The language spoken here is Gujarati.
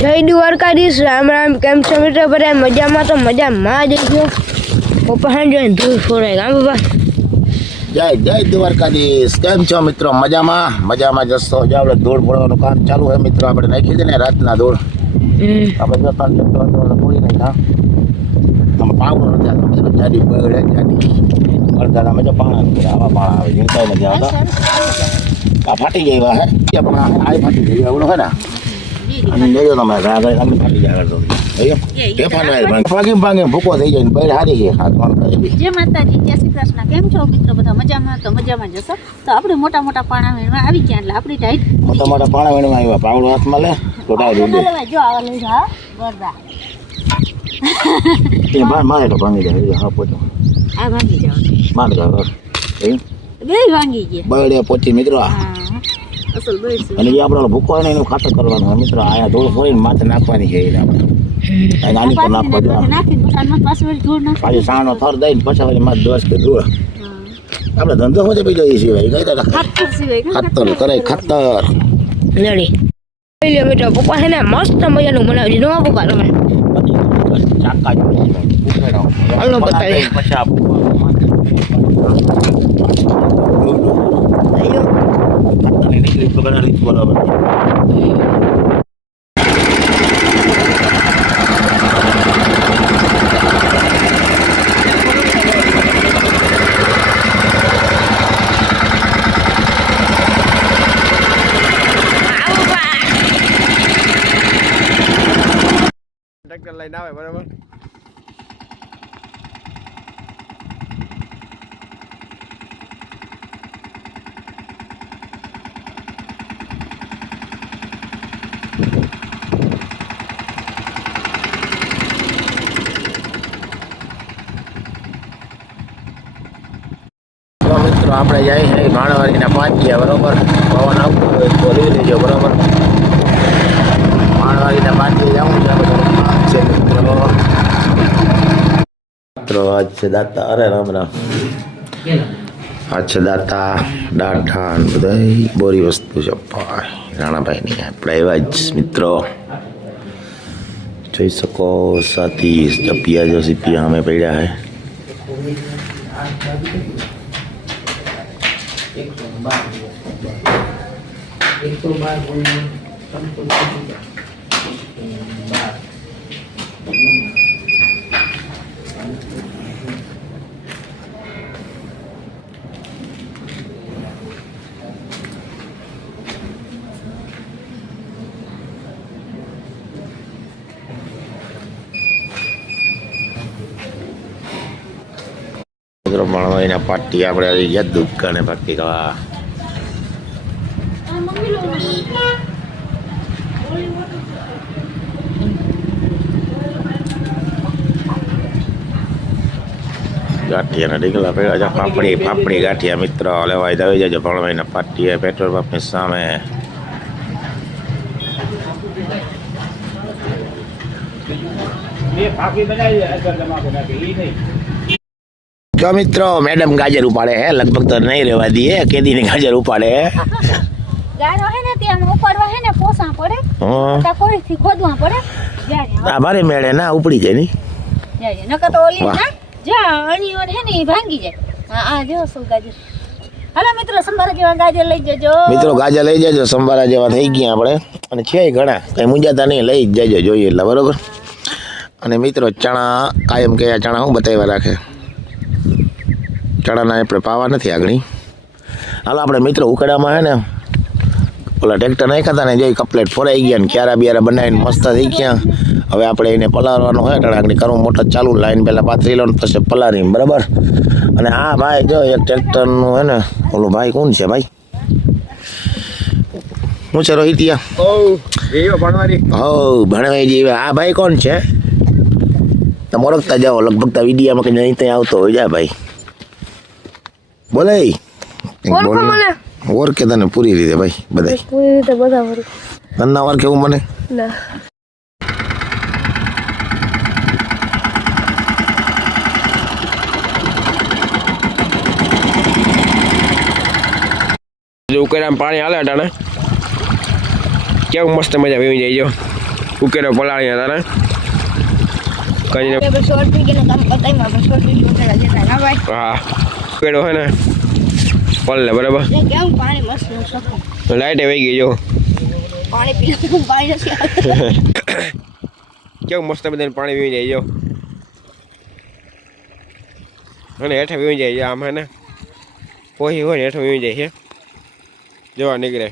જય દ્વારકાધીશ રામ રામ કેમ છો મિત્રો? બધા મજામાં? તો મજામાં જ છો. પપ્પા જોઈને ધૂળ ફોરાય કામ બાબા જય જય દ્વારકાધીશ. કેમ છો મિત્રો? મજામાં? મજામાં જશો જો આપણે ધૂળ ફોડવાનું કામ ચાલુ હોય મિત્રો આપણે નાખી દે ને રાતના ધૂળ. આપણે જો ધૂળ પૂરી નાખ્યા આમાં પાવડો નથી જાડી બગડે જાડી. અડધા અમે જો પાણા આવા પાણા આવે જીવતા નથી આવતા આ ફાટી જાય હે? પણ આ ફાટી જાય એવડો હે ને? જોજો તમે આગળ ફાટી આગળ ભૂકો થઈ જાય બહાર હારી જાય. હાથમાં જે માતાજી જય શ્રી કૃષ્ણ. કેમ છો? મિત્રો બધા મજામાં? તો મજામાં જશો તો આપણે મોટા મોટા પાણા વેણવા આવી ગયા એટલે આપણી ટાઈટ મોટા મોટા પાણા આવ્યા. પાવડો હાથમાં લે જો લઈ એ બાર મારે તો ભાંગી જાય. હા પોચો આ ભાંગી જાવ મારે તો બે ભાંગી ગયા. બળે પોચી મિત્રો. હા. અને એ આપણે ભૂકો હોય ને એનું ખાતર કરવાનું મિત્ર આયા ધૂળ ને માથે નાખવાની છે એને આપણે. નાની પર નાખવા પછી સાણો થર દઈને પછી વળી માથે દસ કે ધૂળ. આપણે ધંધો હોય પછી બીજો એ સિવાય? કઈ દાદા ખાતર કરે ખાતર મિત્રો પપ્પા છે ને મસ્ત મજાનું બનાવજો નવા પપ્પા તમે ચાકા હાલો પછી આ. ખાતરની નીકળી તો ઘણા રીત બરાબર ટ્રેક્ટર લઈને આવે બરાબર તો મિત્રો આપણે જાય છે માણવાડીના પાંચિયા, બરોબર? પવન આવતો હોય તો લઈ લેજો, બરોબર? માણવાડીના પાંચિયા જવું છે આપણે કામ છે મિત્રો. મિત્રો, આજ છે દાતા, અરે રામ રામ. આજ છે દાતા ડાઠા ને બધાય બોરી વસ્તુ છે. ભાઈ રાણાભાઈની આપણે એવા જ મિત્રો. જોઈ શકો, સાથી જપિયા જો સીપિયા અમે પડ્યા હે. એકસો બાર એકસો બાર ગુણ્યા ત્રણસો મિત્રો મળવાના પાટી આપણે આવી ગયા દુકાને પાટી ખાવા ગાંઠિયાના ડીગલા પડ્યા છે. પાપડી પાપડી ગાંઠિયા મિત્રો, લેવાય આવી જજો. ભણવાઈના પાટીએ પેટ્રોલ પંપની સામે. જો મિત્રો મેડમ ગાજર ઉપાડે હે લગભગ તો નહીં રહેવા દઈએ કેદીની ગાજર ઉપાડે હે. ગારો હે ને ત્યાં ઉપાડવા હે ને પોસા પડે. હં. ત્યાં કોઈથી ખોદવા પડે. જાય આ ભારે મેળે ના ઉપડી જાય ની જાય નકર તો ઓલી ના જા અણીઓ હે ને ભાંગી જાય. હા આ જો શું ગાજર. હાલો મિત્રો સંભારા જેવા ગાજર લઈ જજો. મિત્રો ગાજર લઈ જજો સંભારા જેવા થઈ ગયા આપણે. અને છે ઘણા કઈ મુંજાતા નહીં લઈ જ જજો જોઈએ એટલે બરોબર? અને મિત્રો ચણા કાયમ કયા ચણા હું બતાવ્યા રાખે. ચણાના આપણે પાવા નથી આગળ. હાલો આપણે મિત્રો ઉકડામાં હે ને ઓલા ટ્રેક્ટર નાખ્યા હતા ને જે કપલેટ ફોરાઈ ગયા ને ક્યારા બિયારા બનાવીને મસ્ત થઈ ગયા. હવે આપણે એને પલાળવાનું હોય ટણાકની કરવું મોટર ચાલુ લાઈન પહેલાં પાથરી લો પછી પલાળી બરાબર? અને હા ભાઈ જો એક ટ્રેક્ટરનું હે ને ઓલું ભાઈ કોણ છે ભાઈ? હું છે રોહિતિયા? હો ભણવાઈ જીવે આ ભાઈ કોણ છે? તમે ઓળખતા જાઓ લગભગ વિડીયામાં કંઈ નહીં ત્યાં આવતો હોય જા ભાઈ. બોલે ઓળખો મને. ઓળખે તને પૂરી રીતે ભાઈ બધા પૂરી રીતે બધા વળી તન્ના વાર કેવું મને? ના. ઉકેરા પાણી હાલે અટાણે કેવું મસ્ત મજા પીવી જાય જો. ઉકેલો પલાળી જતા ના ભાઈ હા. ઉકેલો હે ને. પલલે બરાબર? લાઈટે વહી ગઈ જો. કેવું મસ્ત બધાને પાણી પીવી જાય જો. અને હેઠે પીવી જાય છે આમ હે ને. પોહી હોય ને હેઠે પીવી જાય છે. જોવા નીકળે.